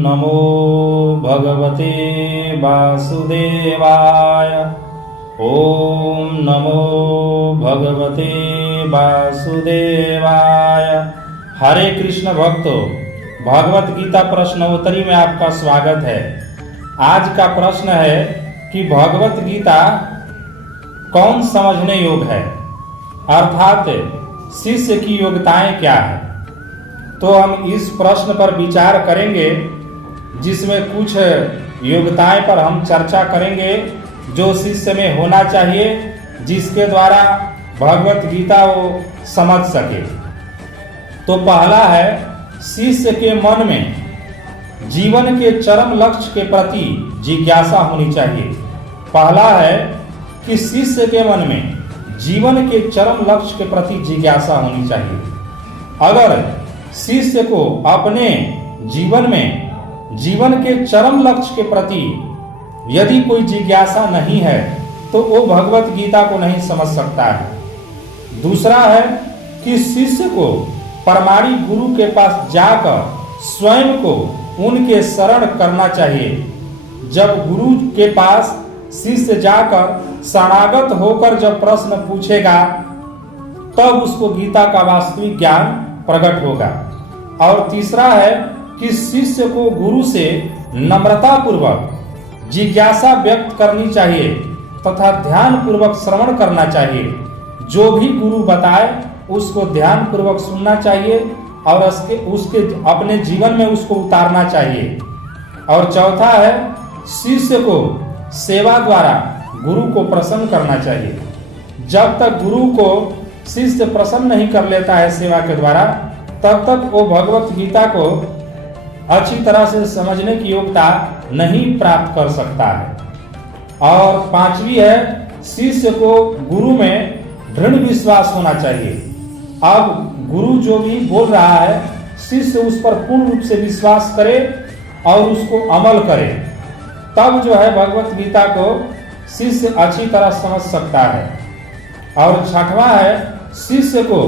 नमो भगवते वासुदेवाय। ओम नमो भगवते वासुदेवाय। हरे कृष्ण भक्तों, भगवत गीता प्रश्नोत्तरी में आपका स्वागत है। आज का प्रश्न है कि भगवत गीता कौन समझने योग्य है, अर्थात शिष्य की योग्यताएं क्या है। तो हम इस प्रश्न पर विचार करेंगे, जिसमें कुछ योग्यताएं पर हम चर्चा करेंगे जो शिष्य में होना चाहिए, जिसके द्वारा भगवत गीता वो समझ सके। तो पहला है, शिष्य के मन में जीवन के चरम लक्ष्य के प्रति जिज्ञासा होनी चाहिए। पहला है कि शिष्य के मन में जीवन के चरम लक्ष्य के प्रति जिज्ञासा होनी चाहिए। अगर शिष्य को अपने जीवन में जीवन के चरम लक्ष्य के प्रति यदि कोई जिज्ञासा नहीं है तो वो भगवत गीता को नहीं समझ सकता है। दूसरा है कि शिष्य को प्रामाणिक गुरु के पास जाकर स्वयं को उनके शरण करना चाहिए। जब गुरु के पास शिष्य जाकर शरणागत होकर जब प्रश्न पूछेगा, तब उसको गीता का वास्तविक ज्ञान प्रकट होगा। और तीसरा है कि शिष्य को गुरु से नम्रता पूर्वक जिज्ञासा व्यक्त करनी चाहिए तथा ध्यान पूर्वक श्रवण करना चाहिए। जो भी गुरु बताए उसको ध्यान पूर्वक सुनना चाहिए और उसके अपने जीवन में उसको उतारना चाहिए। और चौथा है, शिष्य को सेवा द्वारा गुरु को प्रसन्न करना चाहिए। जब तक गुरु को शिष्य प्रसन्न नहीं कर लेता है सेवा के द्वारा, तब तक वो भगवत गीता को अच्छी तरह से समझने की योग्यता नहीं प्राप्त कर सकता है। और पांचवी है, शिष्य को गुरु में दृढ़ विश्वास होना चाहिए। अब गुरु जो भी बोल रहा है, शिष्य उस पर पूर्ण रूप से विश्वास करे और उसको अमल करे, तब जो है भगवत गीता को शिष्य अच्छी तरह समझ सकता है। और छठवां है, शिष्य को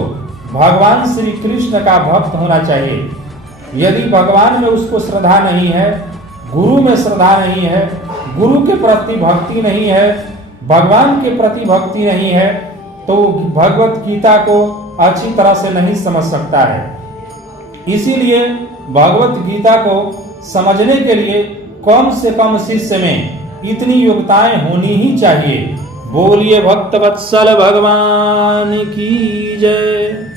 भगवान श्री कृष्ण का भक्त होना चाहिए। यदि भगवान में उसको श्रद्धा नहीं है, गुरु में श्रद्धा नहीं है, गुरु के प्रति भक्ति नहीं है, भगवान के प्रति भक्ति नहीं है, तो भगवत गीता को अच्छी तरह से नहीं समझ सकता है। इसीलिए भगवत गीता को समझने के लिए कम से कम शिष्य में इतनी योग्यताएं होनी ही चाहिए। बोलिए भक्तवत्सल भगवान की जय।